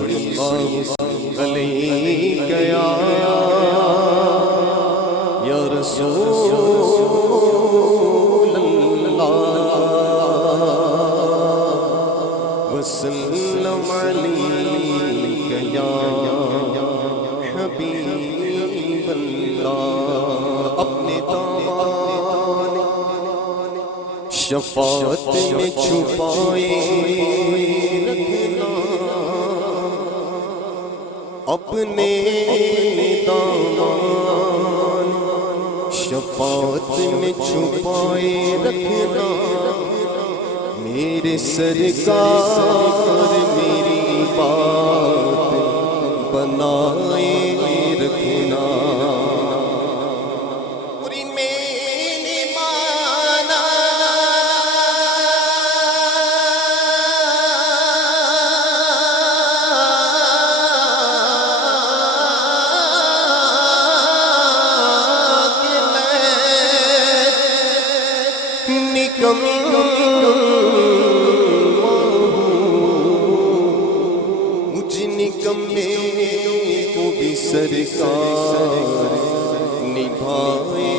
صلی اللہ علیہ یا رسول اللہ وسلم علیہ یا حبیب اللہ اپنے دامان شفاعت میں چھپائے رکھنا اپنے دامان شفاعت میں چھپائے رکھنا میرے سرکار میری بات بنائے رکھنا پوری میری مانا کہ میں نکم نکمے کو بھی سرکار نبھائے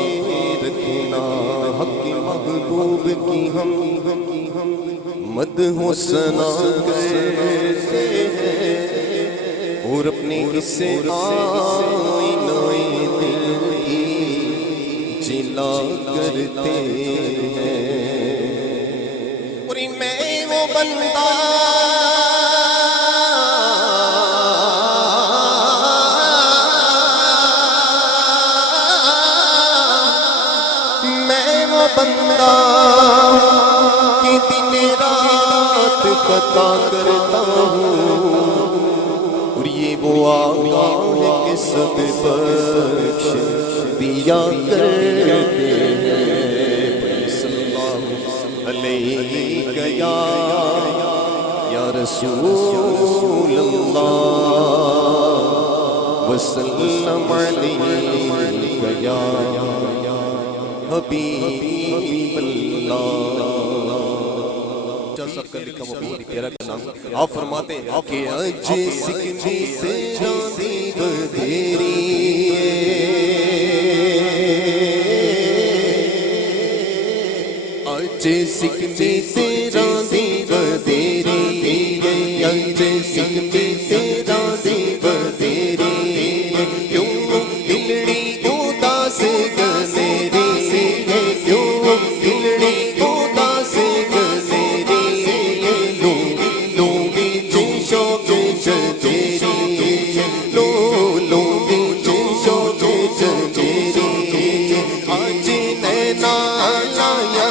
رکھنا حق محبوب کی ہم مدح و ثنا کرتے ہیں اور اپنے اسے آئینہ دل کی جلا کرتے ہیں اور میں وہ بندہ بندہ کہ دن رات قطع کرتا ہوں اور یہ وہ آقا ہے کہ سب بخش دیا کرتے ہیں صلی اللہ علیہ یا رسول اللہ وسلم علیہ یا حبیب اللہ جیسا کر لکھا وہ بہت ہی پیارا کلام آپ فرماتے ہیں کہ اج سکھنی سے راضی بدھیری اج سکھنی سے راضی بدھیری اج سکھنی سے راضی بدھیری کیوں دلڑی اداس آج نینا آیا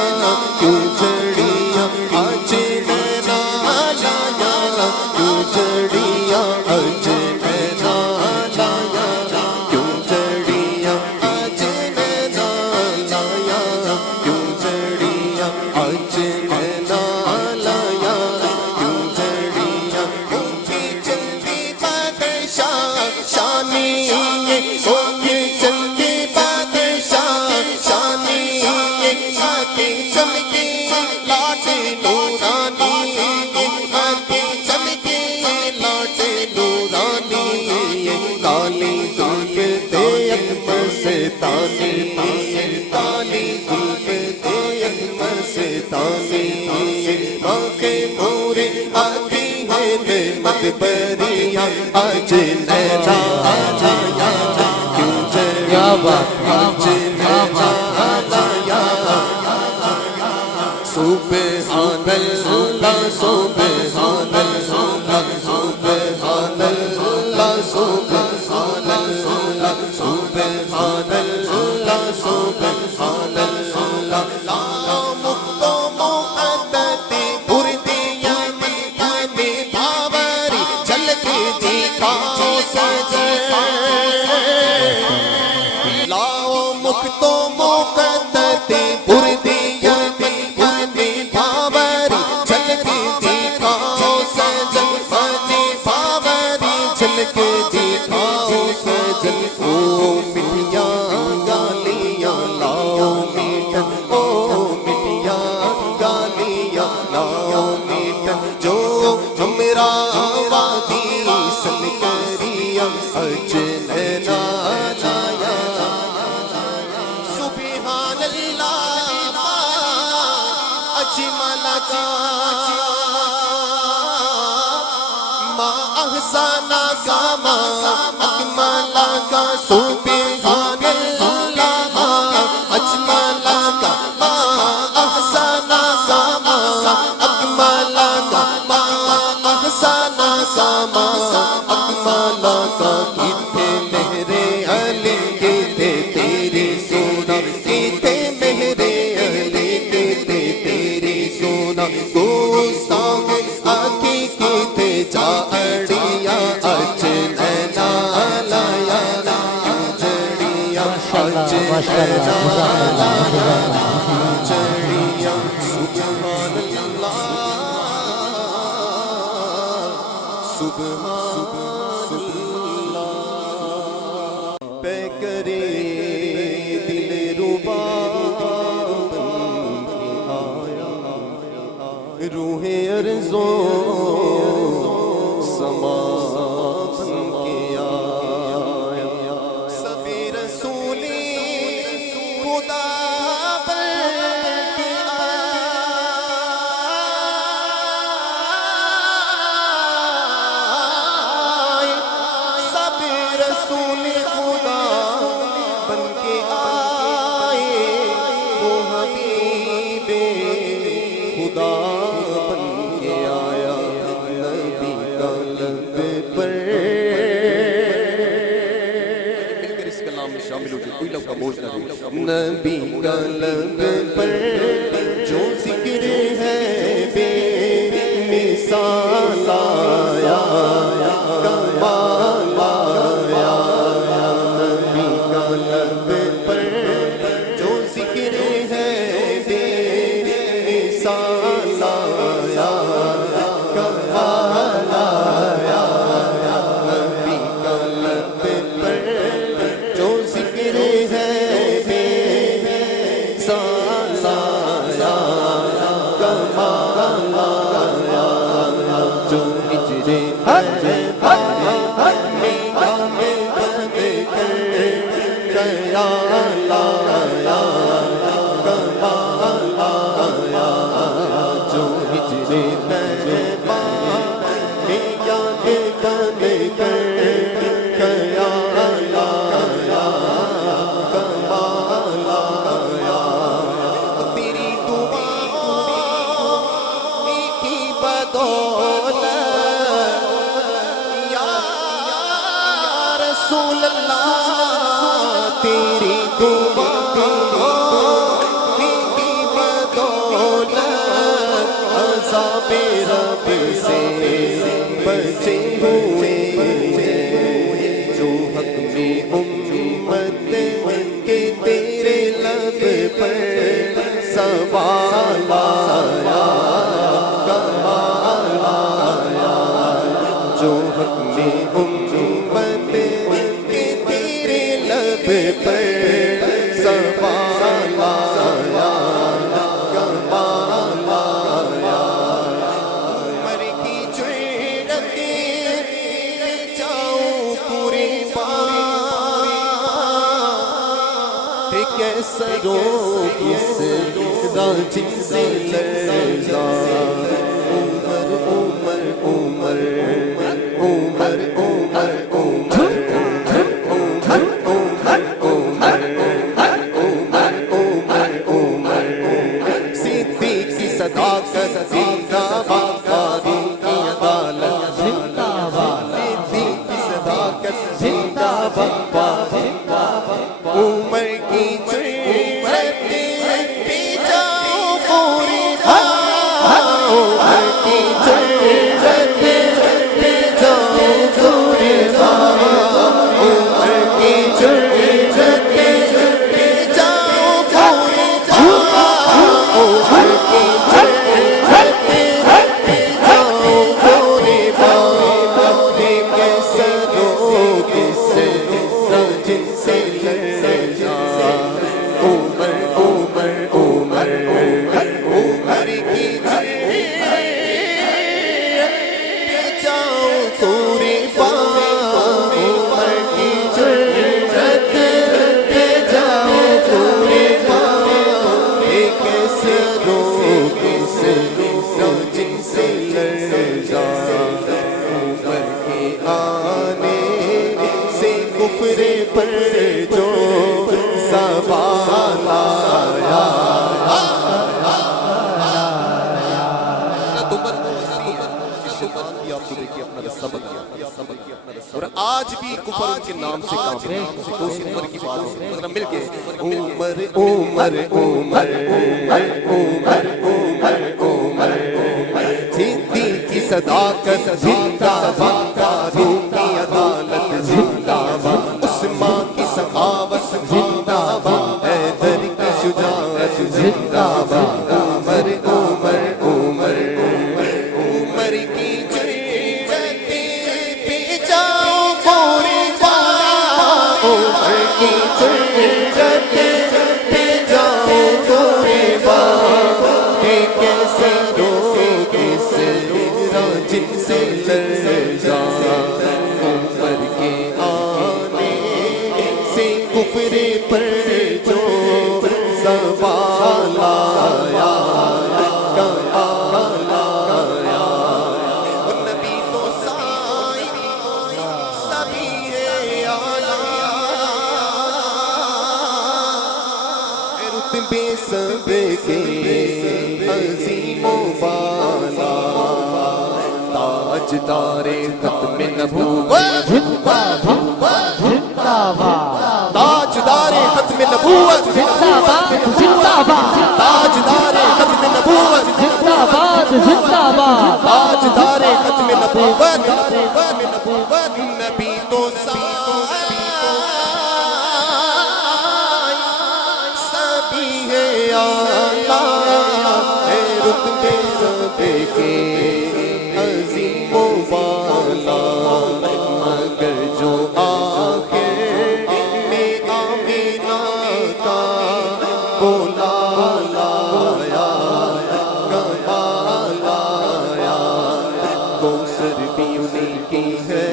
کیوں جڑیا آج نینا آیا سبحان اللہ سبحان اللہ سبحان اللہ سبحان اللہ سبحان اللہ سبحان اللہ جو ہمرا وادی ما احسانا کا ما اکمالا کا سبحان اللہ اجمالا کا ما احسانا کا ما اکمالا کا ما احسانا کا ما اکمالا کا کتنے میرے علی کتنے تیری سونا کتنے میرے علی کتنے تیری سونا گستاخ آنکھی کتنے جاڑیا اچ نینا لایا جڑیا اچ نینا لایا جڑیا سبحان اللہ سبحان اللہ پہ کرے دل ربا روح ارزو سما بن کے آیا سبھی رسولی خدا بن کے آئے سبھی رسولی خدا بن کے آئے وہ حبیب خدا بن کے آیا نبی کا لب پر مل کر اس کلام میں شامل ہو جو کوئی لب کا بوجھ نہ دے نبی کا لب پر جو ذکر ہے بے مثال آیا کمال آیا نبی کا لب پر جو ذکر ہے بے مثال آیا کمال آیا نبی کا لب پر جو ذکر ہے بے مثال آیا کمال آیا جو ہجرے گیا لایا کمال آیا جو ہجرے طیبہ میں یاد کر گیا لایا کمال آیا تیری دعا کی بدولت یا رسول اللہ تیری دعا کی بدولت عذاب رب سے بچے ہوئے جو حق میں امت کے تیرے لب پر سوال آیا کمال آیا جو حق میں امت کے تیرے لب پر سوال آیا کمال آیا عمر کی جرأت جاؤں پوری بات کیسروں اس راجی سے لرزا عمر عمر عمر عمر عمر عمر صدیق کی صداقت زندہ باد فاروق کی عدالت زندہ باد صدیق کی صداقت زندہ باد عمر کی جرأت پہ جاؤں پوری بات عمر کی جرأت پہ جاؤں پوری اور آج بھی کفر ان کے نام سے کام ہے تو اس عمر کی بات ہے ذرا مل کے عمر عمر عمر عمر عمر عمر زندگی کی صداقت زندہ باد قانون کی عدالت زندہ باد عثمان کی سخاوت زندہ باد حیدر کی شجاعت زندہ باد عمر عمر عمر عمر کی بے سب کے عظیم و بالا تاجدار ختم نبوت زندہ باد زندہ باد تاجدار ختم نبوت زندہ باد زندہ باد تاجدار ختم نبوت زندہ باد زندہ باد تاجدار ختم نبوت نبی تو رتبے سب کے عظیم و بالا مگر جو آخر میں آمینہ کا بولا لایا کمال آیا کوثر بھی انہی کی ہے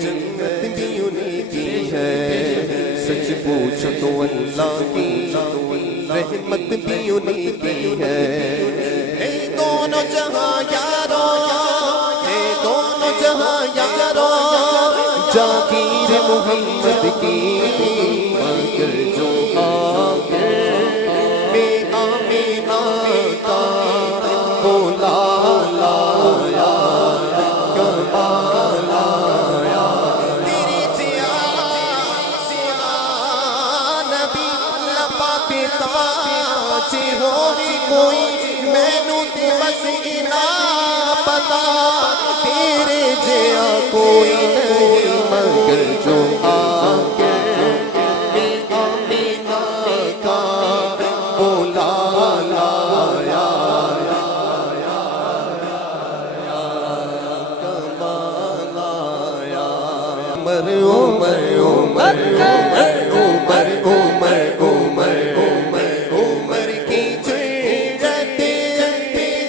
جنت بھی انہی کی ہے سچ پوچھو تو اللہ کی رحمت بھی انہی کی ہے اے دونوں جہاں یارو اے دونوں جہاں یارو جاگیر محمد کی مگر جو آخر میں آمینہ کا بولا لایا کمال آیا تیری جیا سنا نبی لپاتے تاج ہوئی کوئی مینوں تے بس انا پتا تیرے جیا کوئی نہیں مگر جو آخر میں آمینہ کا بولا لایا کمال آیا عمر عمر عمر عمر عمر عمر عمر عمر کی جرت پہ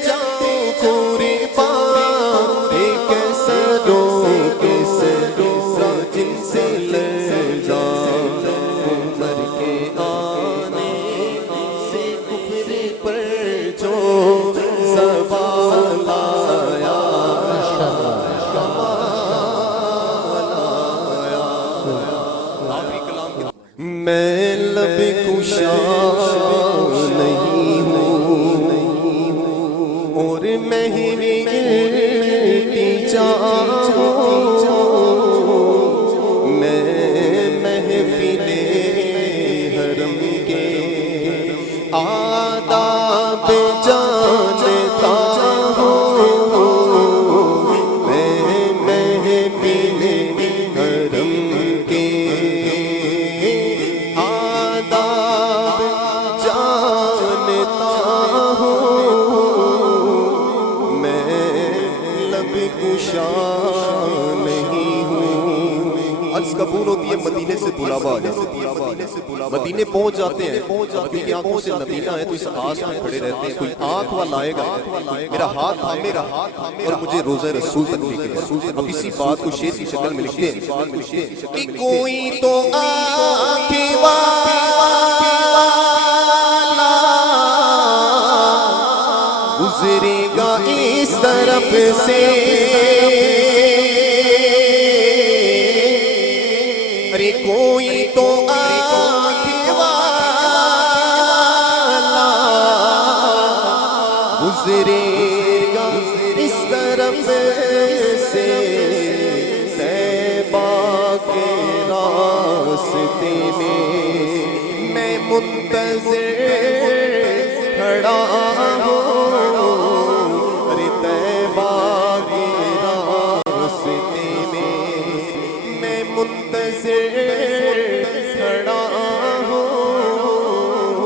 جاؤ قربان ایک سرو کس روزہ جن سے لرزا عمر کے آنے سے کفر پر جو زوال آیا میں لب کشا نہیں ہوں اور مہوی چاہوں میں محفل حرم کے آداب جانتا ہوں میں محفل حرم کے آداب جانتا ہوں میں لب کشا نہیں ہوں عرض قبول ہوتی ہے مدینے سے بلاوا آ جاتا مدینے پہنچ جاتے ہیں نبی کی آنکھوں سے نبینا ہے تو اس آس میں کھڑے رہتے ہیں کوئی آنکھ والا آئے گا میرا ہاتھ تھامے گا اور مجھے روزہ رسول تک لے کے اب اسی بات کو شعر کی شکل میں لکھتے ہیں کہ کوئی تو آنکھ والا گزرے گا اس طرف سے ارے کوئی تو آنکھ والا گزرے گا اس طرف سے راستے میں منتظر کھڑا ہوں، ارے طیبہ کے راستے میں منتظر کھڑا ہوں،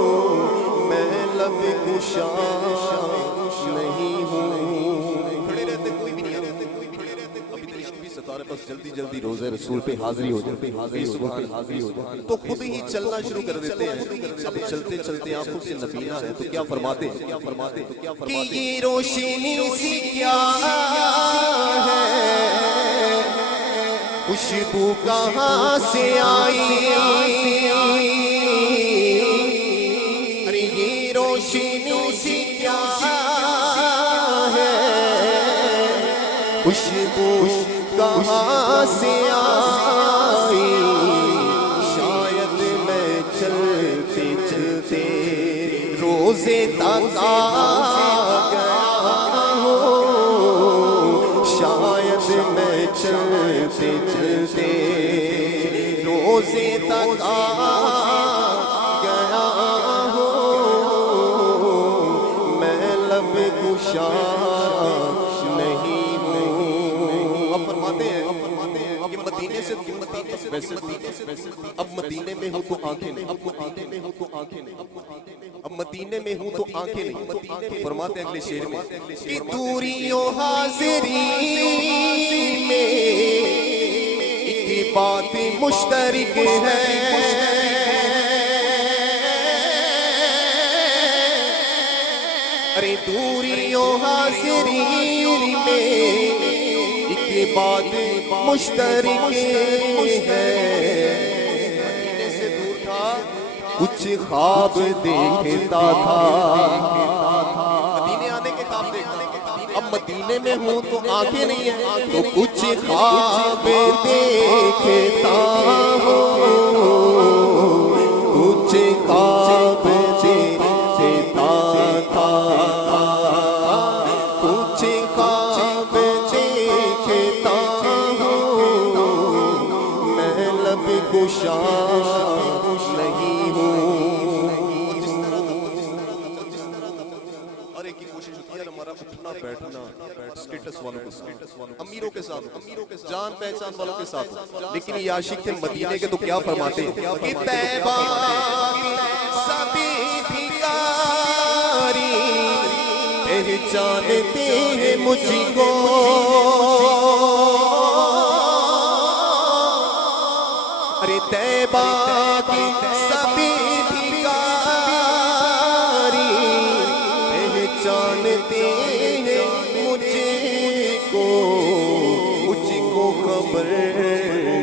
میں لب کشا نہیں ہوں۔ کھڑے رہتے کوئی بھی نہیں رہتے، ابھی تشریف بھی ستارے بس جلدی جلدی روزے رسول پہ حاضری ہو جاتے، حاضری ہو جاتے تو خود ہی چلنا شروع کر دیتے ہیں۔ اب چلتے چلتے آنکھوں سے نبینا ہے تو کیا فرماتے ہیں کہ یہ روشنی سی کیا ہے، خوشبو کہاں سے آئی، ارے یہ روشنی سی کیا ہے، خوشبو کہاں سے آئی، شاید میں چلتے چلتے روزے تک آ گیا ہوں، شاید میں چلتے چلتے روزے تک آ گیا ہوں، میں لب کشا نہیں ہوں۔ اب فرماتے ہیں کہ مدینے سے ویسے اب مدینے میں ہوں تو آنکھیں نہیں، اب مدینے میں ہوں تو آنکھیں نہیں۔ فرماتے ہیں اگلے شعر میں کہ دوری و حاضری میں ایک بات مشترک ہے، ارے دوری و حاضری میں ایک بات مشترک ہے، مدینے سے دور تھا کچھ خواب دیکھتا تھا، مدینے آنے کے خواب دیکھتا، اب مدینے میں ہوں تو آنکھیں نہیں ہیں تو کچھ خواب دیکھتا ہوں، کچھ خواب دیکھتا تھا، کچھ خواب دیکھتا ہوں، میں لب کشا نہیں ہوں۔ اور ایک ہی کوشش ہوتی ہے ہمارا اٹھنا بیٹھنا سٹیٹس والوں کے ساتھ، امیروں کے ساتھ، جان پہچان والوں کے ساتھ، لیکن یہ عاشق تھے مدینے کے تو کیا فرماتے ہیں کہ طیبہ سبھی بھکاری پہچانتے ہیں مجھ کو، ارے طیبہ کی سبھی بھکاری پہچانتے ہیں مجھ کو خبر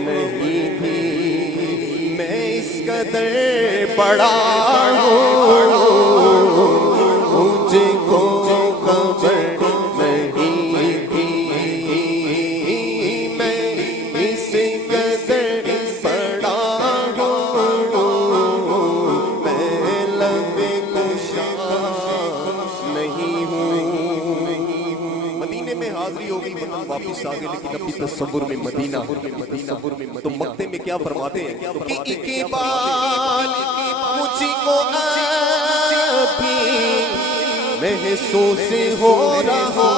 نہیں تھی میں اس قدر بڑا ہوں، مجھ کو خبر نہیں تھی میں اس قدر بڑا ہوں، میں لب کشا نہیں ہوں۔ مدینے میں حاضری ہو گئی واپس آگے، لیکن اپنی تصور میں مدینہ، تو مکتے میں کیا فرماتے ہیں کہ اقبال مجھ کو ابھی محسوس ہو رہا